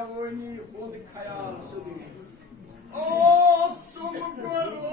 जवानी खुद ख्याल सुधी ओ सुम करो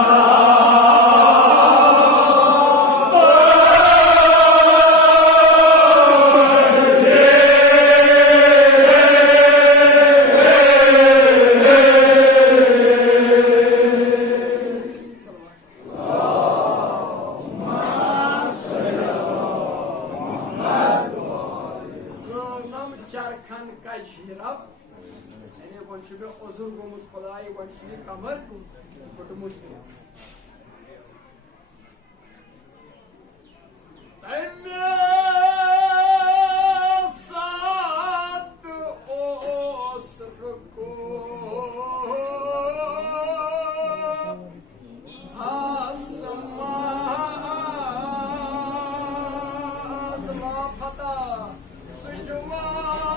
Ah गोडशी कमर फुटमुट सात ओस रुको आसमां फता सुजवान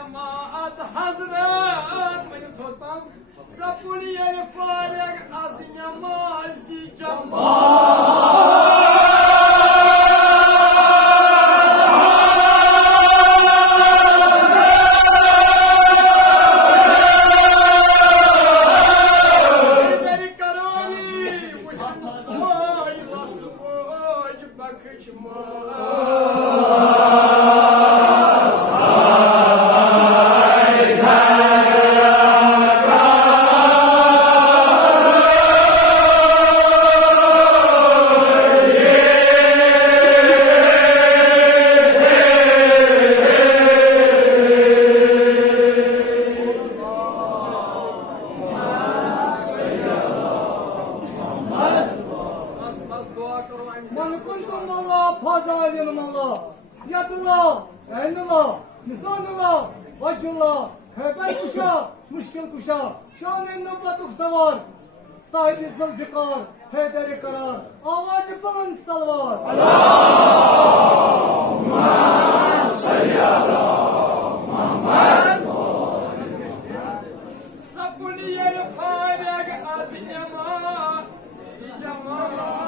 jamaat hazret benim toplam Sapuniye farek az namazi jamaat sahibi zülfikar, hederi karar, avacı bulun salvar. Allahümme salli ala Muhammed. Sapuniye farek az namazi jamaat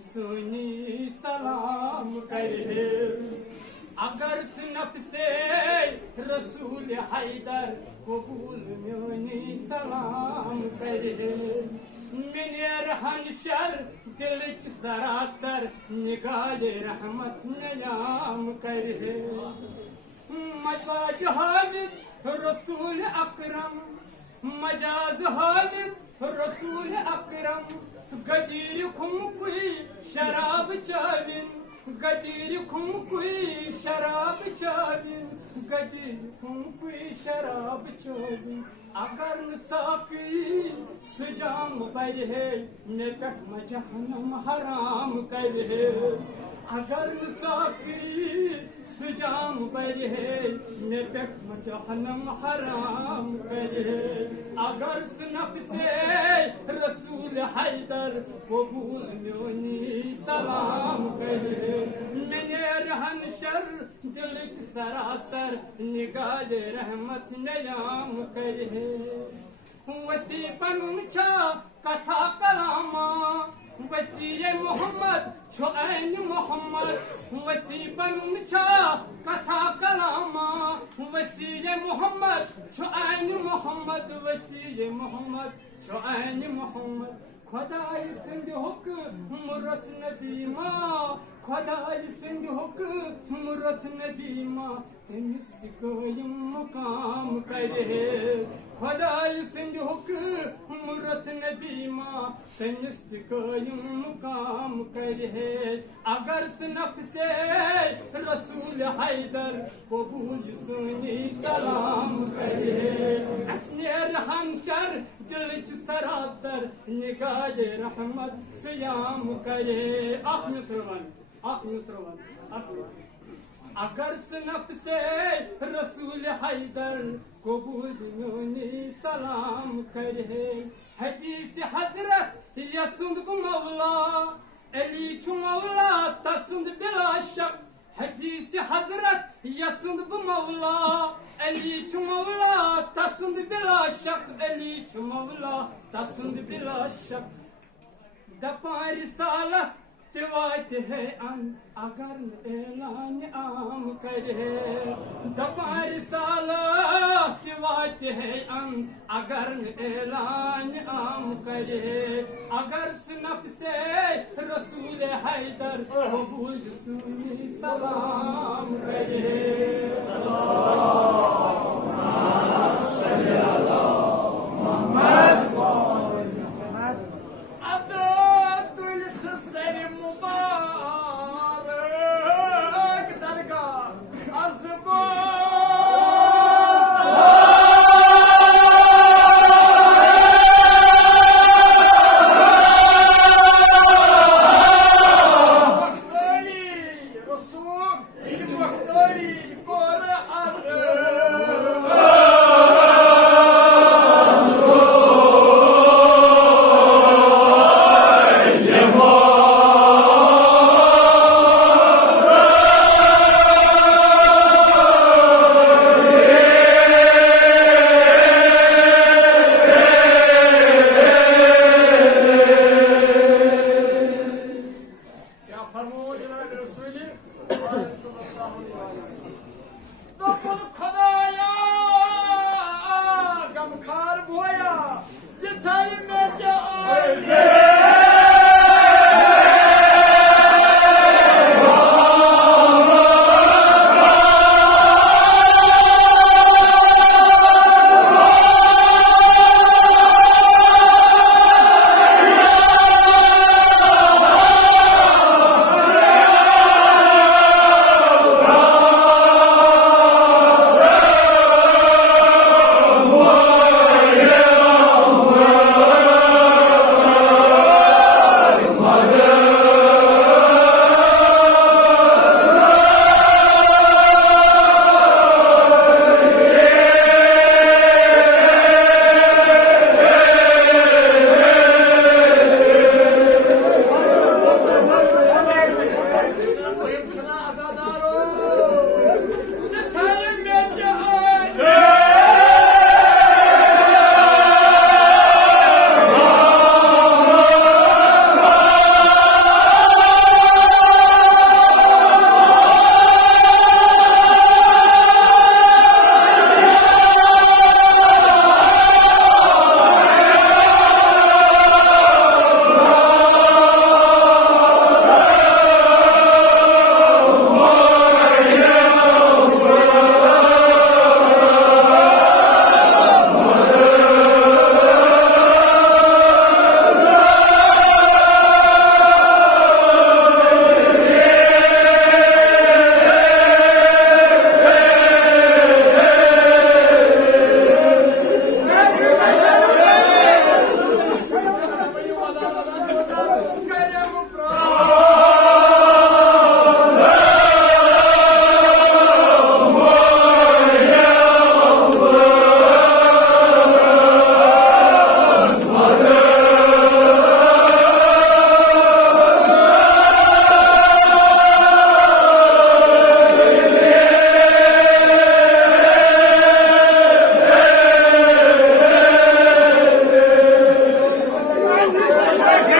सुनी सलाम करे अगर सिनप से रसूल हैदर कबूल म्योनी सलाम करे मेरे हंशर दिल की सरासर निगाह रहमत नयाम करे मजाज हामिद रसूल अकरम मजाज हामिद रसूल अकरम गदीर खुमकुई शराब चाविन गदीर खुमकुई शराब चाविन गदीर खुमकुई शराब चाविन अगर साकी सुजाम बरहे ने पेट जहन्नम हराम करे अगर साकी सुजाम बरहे ने पेट जहन्नम हराम करे अगर सुनप से रसूल हैदर कबूल म्योनी सलाम करे मैंने रहन शर दिल की सरासर निगाह रहमत नयाम करे वसी पनुचा कथा कलामा वसी मोहम्मद छुऐन मोहम्मद वसी पनुचा कथा कलामा वसी मोहम्मद छुऐन मोहम्मद वसी मोहम्मद छुऐन मोहम्मद खुदाई सिंध हुक मुरत नबी माँ खुदाई सिंध हुक मुरत नबी माँ तमिस कायम मुकाम करे खुदाई सिंध हुक मुरत नबी माँ तमिस कायम मुकाम करे अगर सनप से रसूल हैदर कबूल सुनी सलाम करे असनेर हंशर दिल की सरासर निगाह रहमत सियाम करे आख मिस्रवन अगर सनप से रसूल हैदर कबूल म्योनी सलाम करे हदीस हजरत यसुंद मौला अली छु मौला तसुंद बिला शक हदीस हजरत यसुंद मौला अली छु मौला तसुंद बिला शक अली छु मौला तसुंद बिला शक दपार रिसालत तिवात है अन अगर ऐलान आम करे दपार रिसालत तिवात है अन अगर ऐलान आम करे अगर सनप से रसूल हैदर कबूल सुनी सलाम करे